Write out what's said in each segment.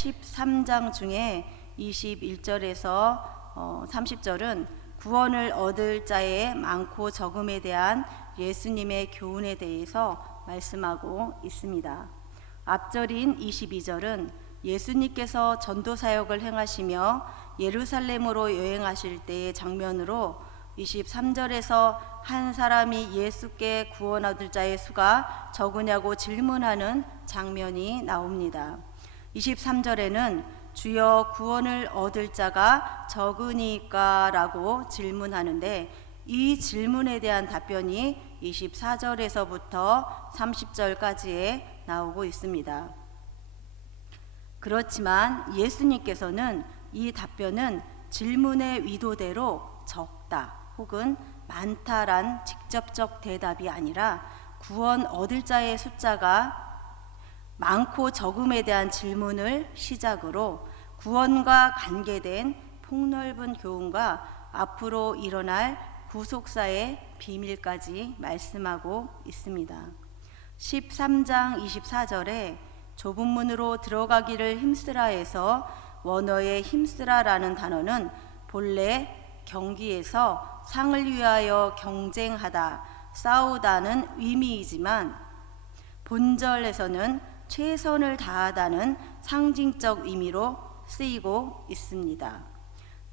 13장 중에 21절에서 30절은 구원을 얻을 자의 많고 적음에 대한 예수님의 교훈에 대해서 말씀하고 있습니다. 앞절인 22절은 예수님께서 전도 사역을 행하시며 예루살렘으로 여행하실 때의 장면으로 23절에서 한 사람이 예수께 구원 얻을 자의 수가 적으냐고 질문하는 장면이 나옵니다. 23절에는 주여 구원을 얻을 자가 적으니까 라고 질문하는데, 이 질문에 대한 답변이 24절에서부터 30절까지에 나오고 있습니다. 그렇지만 예수님께서는 이 답변은 질문의 의도대로 적다 혹은 많다란 직접적 대답이 아니라 구원 얻을 자의 숫자가 많고 적음에 대한 질문을 시작으로 구원과 관계된 폭넓은 교훈과 앞으로 일어날 구속사의 비밀까지 말씀하고 있습니다. 13장 24절에 좁은 문으로 들어가기를 힘쓰라에서 원어의 힘쓰라라는 단어는 본래 경기에서 상을 위하여 경쟁하다, 싸우다는 의미이지만 본절에서는 최선을 다하다는 상징적 의미로 쓰이고 있습니다.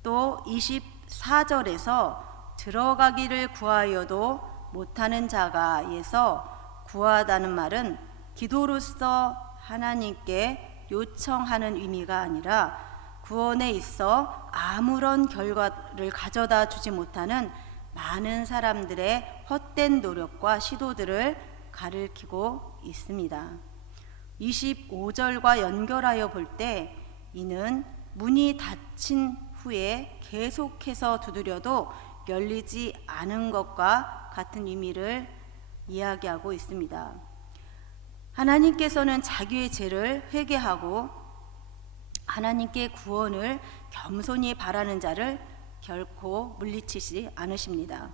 또 24절에서 들어가기를 구하여도 못하는 자가에서 구하다는 말은 기도로서 하나님께 요청하는 의미가 아니라 구원에 있어 아무런 결과를 가져다 주지 못하는 많은 사람들의 헛된 노력과 시도들을 가리키고 있습니다. 25절과 연결하여 볼 때 이는 문이 닫힌 후에 계속해서 두드려도 열리지 않은 것과 같은 의미를 이야기하고 있습니다. 하나님께서는 자기의 죄를 회개하고 하나님께 구원을 겸손히 바라는 자를 결코 물리치지 않으십니다.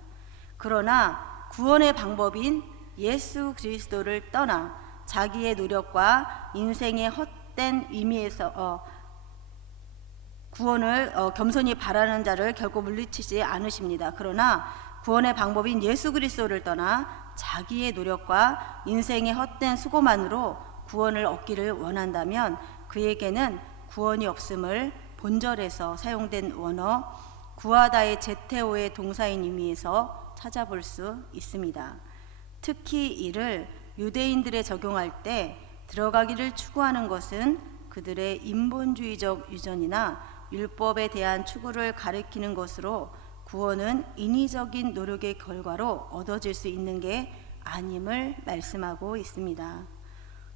그러나 구원의 방법인 예수 그리스도를 떠나 자기의 노력과 인생의 헛된 의미에서 구원을 겸손히 바라는 자를 결코 물리치지 않으십니다. 그러나 구원의 방법인 예수 그리스도를 떠나 자기의 노력과 인생의 헛된 수고만으로 구원을 얻기를 원한다면 그에게는 구원이 없음을 본절에서 사용된 원어 구하다의 제테오의 동사인 의미에서 찾아볼 수 있습니다. 특히 이를 유대인들에 적용할 때 들어가기를 추구하는 것은 그들의 인본주의적 유전이나 율법에 대한 추구를 가리키는 것으로 구원은 인위적인 노력의 결과로 얻어질 수 있는 게 아님을 말씀하고 있습니다.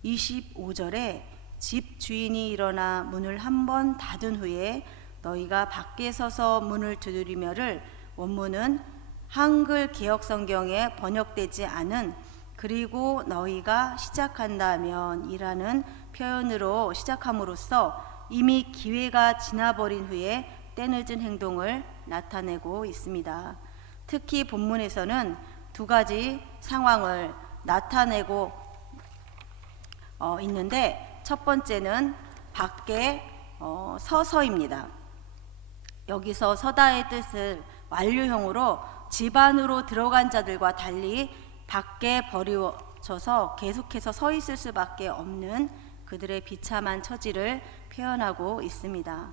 25절에 집 주인이 일어나 문을 한 번 닫은 후에 너희가 밖에 서서 문을 두드리며를 원문은 한글 개역 성경에 번역되지 않은 그리고 너희가 시작한다면 이라는 표현으로 시작함으로써 이미 기회가 지나버린 후에 때늦은 행동을 나타내고 있습니다. 특히 본문에서는 두 가지 상황을 나타내고 있는데 첫 번째는 밖에 서서입니다. 여기서 서다의 뜻을 완료형으로 집 안으로 들어간 자들과 달리 밖에 버려져서 계속해서 서 있을 수밖에 없는 그들의 비참한 처지를 표현하고 있습니다.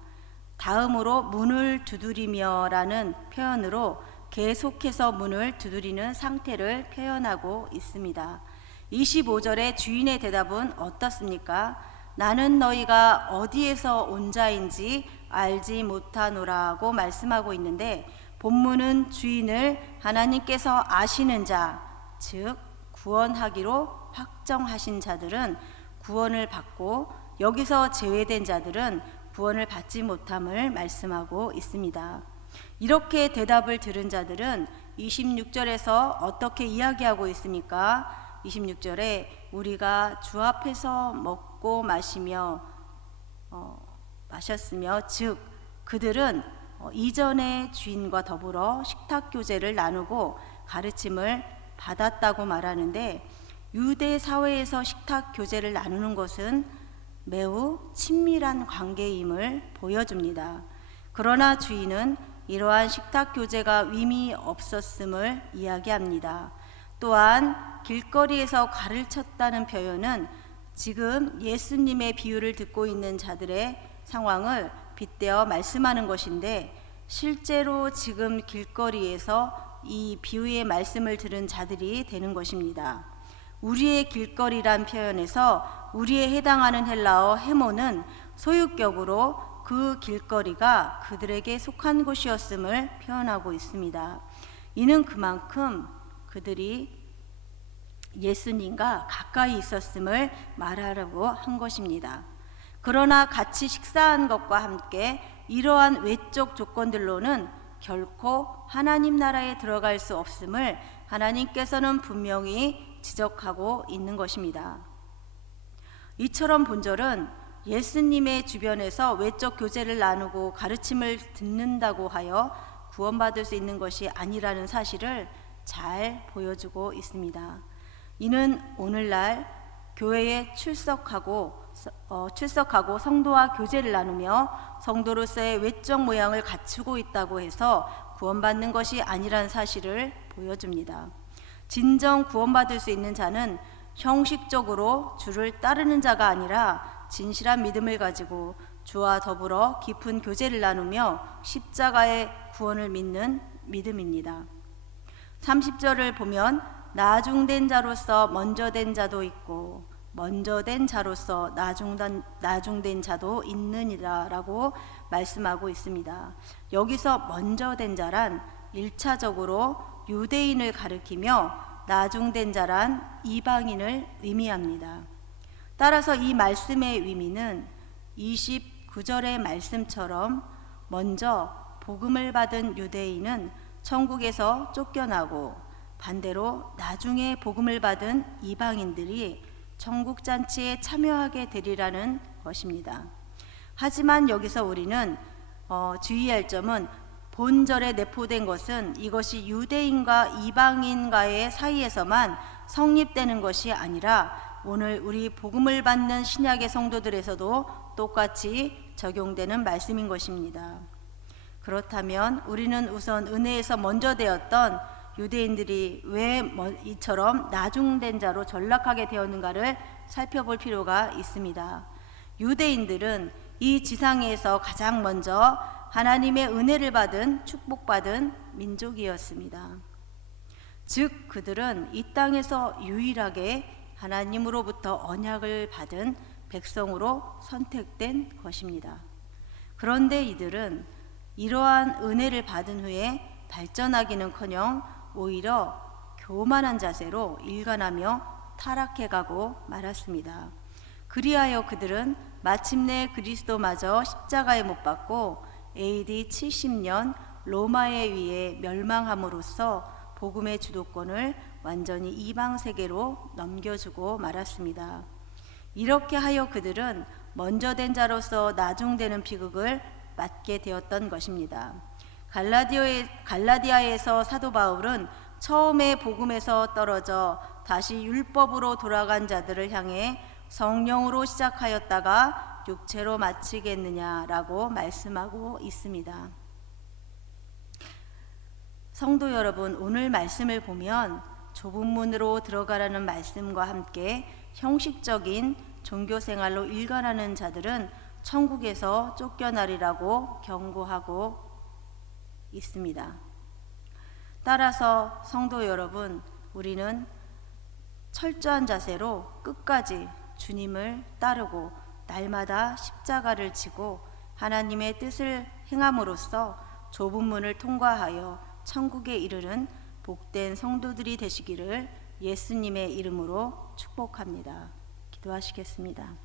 다음으로 문을 두드리며 라는 표현으로 계속해서 문을 두드리는 상태를 표현하고 있습니다. 25절의 주인의 대답은 어떻습니까? 나는 너희가 어디에서 온 자인지 알지 못하노라고 말씀하고 있는데 본문은 주인을 하나님께서 아시는 자, 즉 구원하기로 확정하신 자들은 구원을 받고 여기서 제외된 자들은 구원을 받지 못함을 말씀하고 있습니다. 이렇게 대답을 들은 자들은 26절에서 어떻게 이야기하고 있습니까? 26절에 우리가 주 앞에서 먹고 마셨으며 즉 그들은 이전의 주인과 더불어 식탁 교제를 나누고 가르침을 받았다고 말하는데 유대 사회에서 식탁 교제를 나누는 것은 매우 친밀한 관계임을 보여줍니다. 그러나 주인은 이러한 식탁 교제가 의미 없었음을 이야기합니다. 또한 길거리에서 가르쳤다는 표현은 지금 예수님의 비유를 듣고 있는 자들의 상황을 빗대어 말씀하는 것인데, 실제로 지금 길거리에서 이 비유의 말씀을 들은 자들이 되는 것입니다. 우리의 길거리란 표현에서 우리에 해당하는 헬라어 헤모는 소유격으로 그 길거리가 그들에게 속한 곳이었음을 표현하고 있습니다. 이는 그만큼 그들이 예수님과 가까이 있었음을 말하려고 한 것입니다. 그러나 같이 식사한 것과 함께 이러한 외적 조건들로는 결코 하나님 나라에 들어갈 수 없음을 하나님께서는 분명히 지적하고 있는 것입니다. 이처럼 본절은 예수님의 주변에서 외적 교제를 나누고 가르침을 듣는다고 하여 구원받을 수 있는 것이 아니라는 사실을 잘 보여주고 있습니다. 이는 오늘날 교회에 출석하고 성도와 교제를 나누며 성도로서의 외적 모양을 갖추고 있다고 해서 구원받는 것이 아니라는 사실을 보여줍니다. 진정 구원받을 수 있는 자는 형식적으로 주를 따르는 자가 아니라 진실한 믿음을 가지고 주와 더불어 깊은 교제를 나누며 십자가의 구원을 믿는 믿음입니다. 30절을 보면 나중된 자로서 먼저 된 자도 있고 먼저 된 자로서 나중된 자도 있느니라 라고 말씀하고 있습니다. 여기서 먼저 된 자란 1차적으로 유대인을 가리키며 나중된 자란 이방인을 의미합니다. 따라서 이 말씀의 의미는 29절의 말씀처럼 먼저 복음을 받은 유대인은 천국에서 쫓겨나고 반대로 나중에 복음을 받은 이방인들이 천국 잔치에 참여하게 되리라는 것입니다. 하지만 여기서 우리는 주의할 점은 본절에 내포된 것은 이것이 유대인과 이방인과의 사이에서만 성립되는 것이 아니라 오늘 우리 복음을 받는 신약의 성도들에서도 똑같이 적용되는 말씀인 것입니다. 그렇다면 우리는 우선 은혜에서 먼저 되었던 유대인들이 왜 이처럼 나중된 자로 전락하게 되었는가를 살펴볼 필요가 있습니다. 유대인들은 이 지상에서 가장 먼저 하나님의 은혜를 받은 축복받은 민족이었습니다. 즉 그들은 이 땅에서 유일하게 하나님으로부터 언약을 받은 백성으로 선택된 것입니다. 그런데 이들은 이러한 은혜를 받은 후에 발전하기는커녕 오히려 교만한 자세로 일관하며 타락해가고 말았습니다. 그리하여 그들은 마침내 그리스도마저 십자가에 못 박고 AD 70년 로마에 의해 멸망함으로써 복음의 주도권을 완전히 이방 세계로 넘겨주고 말았습니다. 이렇게 하여 그들은 먼저 된 자로서 나중되는 비극을 맞게 되었던 것입니다. 갈라디아에서 사도 바울은 처음에 복음에서 떨어져 다시 율법으로 돌아간 자들을 향해 성령으로 시작하였다가 육체로 마치겠느냐라고 말씀하고 있습니다. 성도 여러분, 오늘 말씀을 보면 좁은 문으로 들어가라는 말씀과 함께 형식적인 종교 생활로 일관하는 자들은 천국에서 쫓겨나리라고 경고하고 있습니다. 따라서 성도 여러분, 우리는 철저한 자세로 끝까지 주님을 따르고 날마다 십자가를 지고 하나님의 뜻을 행함으로써 좁은 문을 통과하여 천국에 이르는 복된 성도들이 되시기를 예수님의 이름으로 축복합니다. 기도하시겠습니다.